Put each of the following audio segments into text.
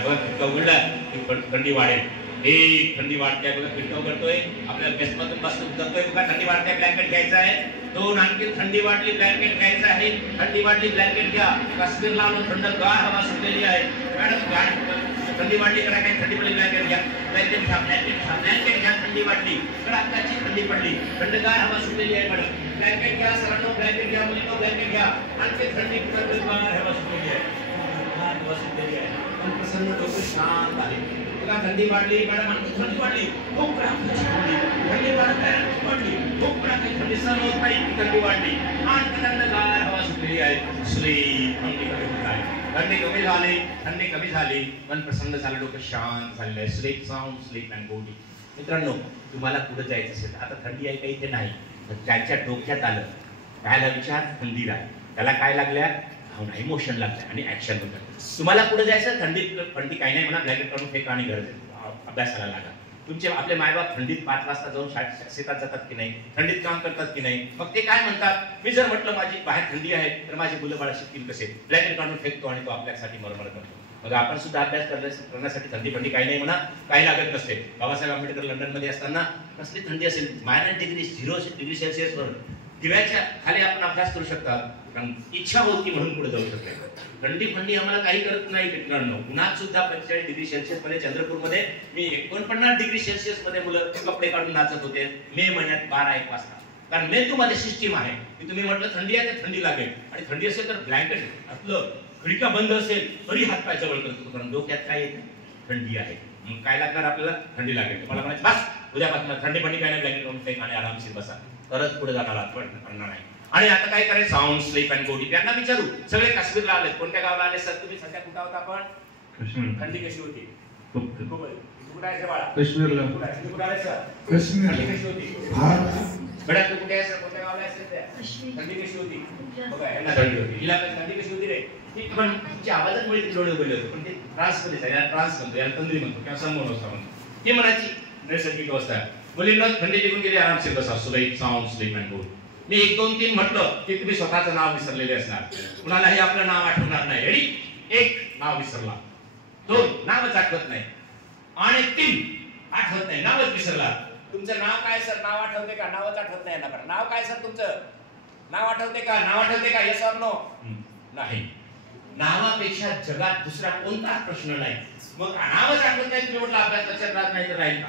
बघा खिटका उघडला की थंडी वाढेल. एक थंडी वाढते बघा, खिटका उघडतोय, आपल्याला बेसमधून मस्त उतरतोय बघा, थंडी वाढते, ब्लँकेट घ्यायचा आहे. दोन आणखी थंडी वाढली, ब्लँकेट घ्यायचं आहे. थंडी वाढली, ब्लँकेट घ्या. काश्मीरला आलो, थंडगार हवा सुटलेली आहे. मॅडम थंडी वाढली कडा काही थंडी पडली, ब्लँकेट घ्या, ब्लँकेट घ्या, ब्लँकेट घ्या, ब्लँकेट घ्या. थंडी वाढली, कडाक्याची थंडी पडली, थंडगार हवा सुटलेली आहे. मॅडम ब्लँकेट घ्या, सरांनो ब्लँकेट घ्या, मुलींनो ब्लँकेट घ्या. आणखी थंडी थंडगार हवा सुटलेली आहे, हवा सुटलेली आहे. प्रसन्न डोकं शांत आहे. बघा थंडी वाढली, मॅडम आणखी थंडी वाढली, खूप कडाक्याची थंडी, थंडी वाढली, खूप कडाक्याची थंडी, सहन होत नाही, थंडी वाढली, आणखी थंडगार हवा सुटलेली आहे. स्लीप, थंडी कमी होत आहे, थंडी कमी झाली, थंडी कमी झाली, मन प्रसन्न झालं, डोकं शांत झालेलं आहे. Sleep, sound sleep and go deep. मित्रांनो, तुम्हाला कुठं जायचं असेल, आता थंडी आहे का इथे नाही, त्याच्या डोक्यात आलं कायला विचार, थंडी आहे, त्याला काय लागल्या, भावना, इमोशन लागतं आणि ऍक्शन होतं. तुम्हाला पुढे जायचं, थंडी काही नाही म्हणा, ब्लँकेट काढून फेका आणि घर अभ्यासाला लागा. तुमचे आपले मायबाप थंडीत 5 वाजता जाऊन शेतात जातात की नाही, थंडीत काम करतात की नाही, मग ते काय म्हणतात, मी जर म्हटलं माझी बाहेर थंडी आहे तर माझी मुलं बाळा शिकतील कसे, ब्लँकेट काढून फेकतो आणि तो आपल्यासाठी मरमर करतो. मग आपण सुद्धा अभ्यास करण्यासाठी थंडी काही नाही म्हणा, काही लागत नसते. बाबासाहेब आंबेडकर लंडनमध्ये असताना कसली थंडी असेल, -0°C दिव्याच्या खाली आपण अभ्यास करू शकतात, कारण इच्छा होती म्हणून पुढे जाऊ शकतो. थंडी आम्हाला काही करत नाही मित्रांनो. उन्हात सुद्धा 45°C मध्ये चंद्रपूरमध्ये मी 49°C मध्ये मुलं कपडे काढून नाचत होते मे महिन्यात 12-1 वाजता. कारण मेंदूमध्ये सिस्टीम आहे की तुम्ही म्हटलं थंडी आहे तर थंडी लागेल, आणि थंडी असेल तर ब्लँकेट आपलं खिडका बंद असेल तरी हातपाय जवळ करतो, कारण डोक्यात काय येते, थंडी आहे. मग काय लागणार आपल्याला, थंडी लागेल. तुम्हाला म्हणायचं बस उद्यापासून थंडी काय नाही, ब्लँकेट काढून फेक आणि आरामशीर बसा, तरच पुढे जाणार पडणार नाही. आणि आता काय करायचं, sound sleep and go deep. यांना विचारू, सगळे काश्मीरला आले, कोणत्या गावाला आले सर तुम्ही, सध्या कुठं होता आपण, थंडी कशी होती, कुठे आहे बाळा, काश्मीरला, कुठे आहे सर, काश्मीर, थंडी कशी होती, बेटा तू कुठे आहे सर, कोणत्या गावाला आहे, थंडी कशी होती, बघा यांना थंडी होती, हिला थंडी कशी होती रे, पण तुमच्या आवाजामुळे ते डोळे उघडले होते, पण ते ट्रान्स मध्ये याला ट्रान्स म्हणतो, याला तंद्री म्हणतो किंवा समोर अवस्था म्हणतो, ही मनाची नैसर्गिक अवस्था आहे. मुलींना थंडी निघून गेली, आरामशीर बसा, sleep, sound sleep and go. मी 1 2 3 म्हटलं की तुम्ही स्वतःचं नाव विसरलेले असणार, कुणालाही आपलं नाव आठवणार नाही. रेडी, 1 नाव विसरला, 2 नावच आठवत नाही, आणि 3 आठवत नाही, नावच विसरला. तुमचं नाव काय सर, नाव आठवते का, नावच आठवत नाही ना, नाव काय सर तुमचं, नाव आठवते का, नाव आठवते का, येस ऑर नो, नाही. नावापेक्षा जगात दुसरा कोणताच प्रश्न नाही. मग नावच आठवत नाही, तुम्ही म्हटलं अभ्यास लक्षात राहत नाही तर राहील का,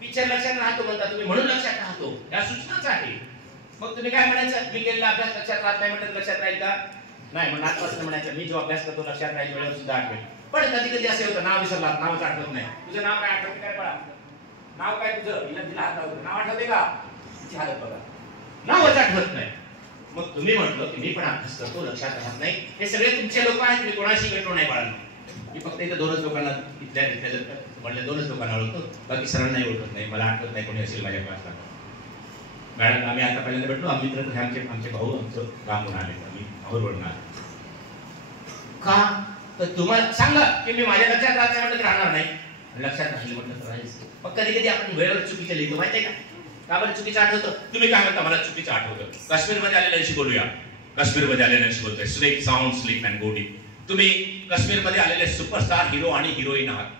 पिक्चर लक्षात राहतो म्हणता तुम्ही, म्हणून लक्षात राहतो, या सूचनाच आहे. मग तुम्ही काय म्हणायचं, मी केलेला अभ्यास लक्षात राहत नाही म्हटलं लक्षात राहील का, नाही. मग आजपासून म्हणायचं मी जो अभ्यास करतो लक्षात राहील, वेळेवर सुद्धा आठवेल. पण कधी कधी असे होतं, नाव विसरला, नावच आठवत नाही. तुझं नाव काय आठवते काय बाळा, नाव काय तुझं, हिला हात लावतो, नाव आठवते का, तिची हालत बघा, नावच आठवत नाही. मग तुम्ही म्हटलं की मी पण अभ्यास करतो लक्षात राहत नाही, हे सगळे तुमचे लोक आहेत, मी कोणाशी भेटलो नाही बाळांनो. मी फक्त इथं 2च लोकांना, इथल्या म्हणले 2च लोकांना ओळखतो, बाकी सरांनाही ओळखत नाही, मला आठवत नाही कोणी असेल माझ्या क्लासला. मॅडम आम्ही आता पहिल्यांदा भेटलो, आम्ही तर आमचे भाऊ आमचं काम होऊन आले, आम्ही भाऊवरून आलो का, तर तुम्हाला सांगा की मी माझ्या लक्षात राहत नाही म्हटलं तर राहणार नाही, लक्षात राहिलं म्हटलं तर राहील. मग कधी कधी आपण वेळेवर चुकीचं लिहितो, माहिती आहे का बरं चुकीचं आठवतं. तुम्ही काय म्हणता, मला चुकीचं आठवतं. काश्मीरमध्ये आलेल्यांशी बोलूया, काश्मीरमध्ये आलेल्यांशी बोलतोय, sleep, sound sleep and go deep. तुम्ही काश्मीरमध्ये आलेले सुपरस्टार हिरो आणि हिरोईन आहात,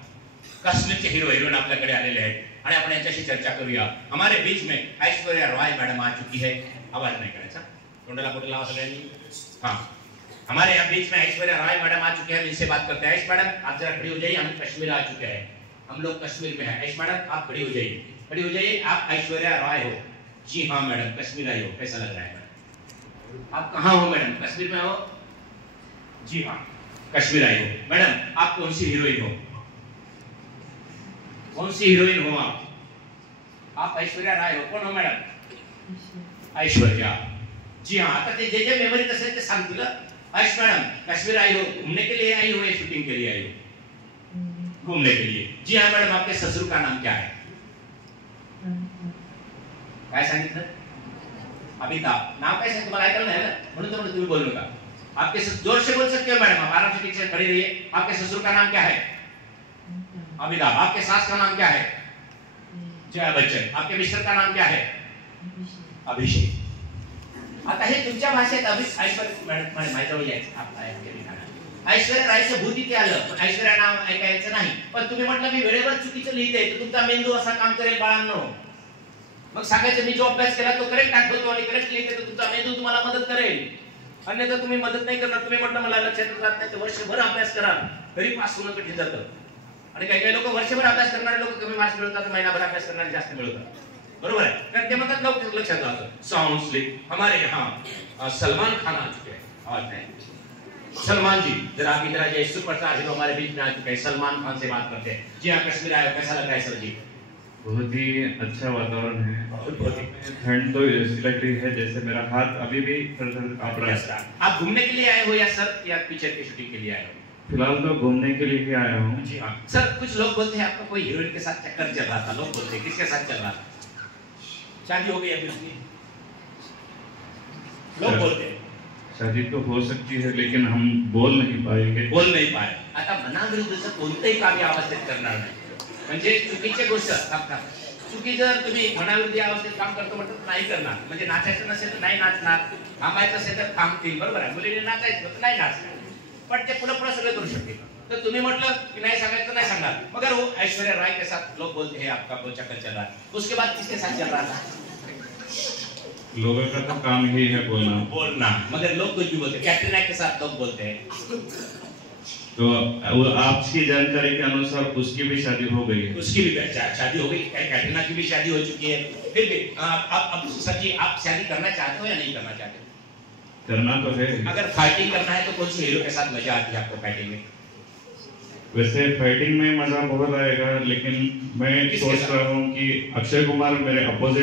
काश्मीरचे हिरो हिरोईन आपल्याकडे आलेले आहेत आणि आपण यांच्याशी चर्चा करूया. हमारे बीच में ऐश्वर्या रॉय मैडम आ चुकी है, आवाज नहीं करायचा, तोंडाला पोटे लावा सगळ्यांनी. हाँ, हमारे यहाँ बीच में ऐश्वर्या रॉय मैडम आ चुके हैं, इनसे बात करते हैं. ऐश मैडम आप जरा खड़ी हो जाइए, हम कश्मीर आ चुके हैं, हम लोग कश्मीर में हैं. ऐश मैडम आप खड़ी हो जाइए, खड़ी हो जाइए. आप ऐश्वर्या रॉय हो? जी हाँ मैडम, कश्मीर आई हो. कैसा लग रहा है मैडम? आप कहाँ हो मैडम? कश्मीर में हो? जी हाँ, कश्मीर आई हो. मैडम आप कौन सी हीरोइन हो? कौन सी हीरोइन हो आप? आप ऐश्वर्या राय हो. कौन हो मैडम? ऐश्वर्या. जी हाँ, आता ते जे मेमरी असेल ते सांगतील. ऐश मैडम कश्मीर आई हो, घूमने के लिए आई हो या शूटिंग के लिए आई हो? घूमने के लिए. जी हाँ मैडम, आपके ससुर का नाम क्या है? काय सांगितलं? अमिताभ. नाव काय सांगितलं, तुम्हाला ऐकलं नाही ना, म्हणून तर तुम्ही बोलू नका. आपके जोर से बोल सकते हो मैडम, आप आराम से ठीक से खड़ी रहिए. आपके ससुर का नाम क्या है? अमिताभ. आपके सास का नाम क्या है? जया बच्चन. आपके मिस्टर का नाम क्या है? अभिषेक. आता हे तुमच्या भाषेत ऐश्वर्या मॅडम माझ्याजवळ यायचं आपला ऐश्वर्या रायचं भूत इथे आलं, पण ऐश्वर्या नाव ऐकायचं नाही. पण तुम्ही म्हटलं मी वेळेवर चुकीचं लिहिते, तर तुमचा मेंदू असा काम करेल बाळांनो. मग सांगायचं मी जो अभ्यास केला तो करेक्ट आठवतो आणि करेक्ट लिहिते, तर तुमचा मेंदू तुम्हाला मदत करेल. अन्यथा तुम्ही मदत नाही करणार. तुम्ही म्हटलं मला लक्षात राहत नाही, तर वर्षभर अभ्यास करा, तरी पास होणं कठीण जातं. आणि काही काही लोक वर्षभर अभ्यास करणारे लोक कमी मार्क्स मिळवतात, महिनाभर अभ्यास करणारे जास्त मिळवतात. बरोबर आहे, कारण ते म्हणतात लोक लक्षात राहतं. साउंड स्लिप हमारे यहाँ सलमान खान आ चुके हैं. और नहीं सलमान जी, जरा आप इधर आ जाइए. सुपरस्टार हीरो हमारे बीच में आ चुके हैं, सलमान खान से बात करते हैं. जी हाँ, कश्मीर आए हो, कैसा लग रहा है सर जी? बहुत ही अच्छा वातावरण है. बहुत ही ठंड तो ऐसी लग रही है जैसे मेरा हाथ अभी भी थर-थर कांप रहा है. आप घूमने के लिए आए हो या सर या पिक्चर की शूटिंग के लिए आए हो? फिलहाल तो घूमने के लिए ही आया हूँ. जी हाँ सर. कुछ लोग बोलते हैं आपका कोई हीरोइन के साथ चक्कर चल रहा था. लोग बोलते हैं किसके साथ चल रहा था? शादी हो गई अभी उसकी? लोग बोलते हैं शादी तो हो सकती है, लेकिन हम बोल नहीं पाएंगे. बोल नाही पाय. आता मनाविरुद्धचं कोणतंही काम या अवस्थेत करणार नाही. म्हणजे चुकीची गोष्ट चुकी जर तुम्ही मनाविरुद्ध या अवस्थेत काम करतो म्हटलं नाही करणार. म्हणजे नाचायचं नसेल तर नाही नाचणार, थांबायचं असेल तर थांबतील. बरोबर आहे, मुलीने नाचायचं तर नाही नाचणार, पण ते पुढे सगळे करू शकतील. तर तुम्ही म्हटलं की नाही सांगायचं नाही सांगणार. मगर वो ऐश्वर्या राय के साथ लोग बोलते हैं आपका वो चक्कर चल रहा है, उसके बाद किसके साथ चल रहा था? लोगों का तो काम ही है बोलना. मगर लोग कुछ भी बोलते हैं. कैटरीना के साथ लोग बोलते हैं. तो वो आपकी जानकारी के अनुसार उसकी भी शादी हो गई है. उसकी भी शादी हो गई, कैटरीना की भी शादी हो चुकी है. फिर भी अब सर जी आप शादी करना चाहते हो या नहीं करना चाहते? करना तो है. अगर फाइटिंग करना है तो कौन से हीरो के साथ मजा आती है आपको फाइटिंग में? वैसे फाइटिंग में मजा बहुत आएगा, लेकिन मैं सोच रहा हूँ कि अक्षय कुमार मेरे अपोजिट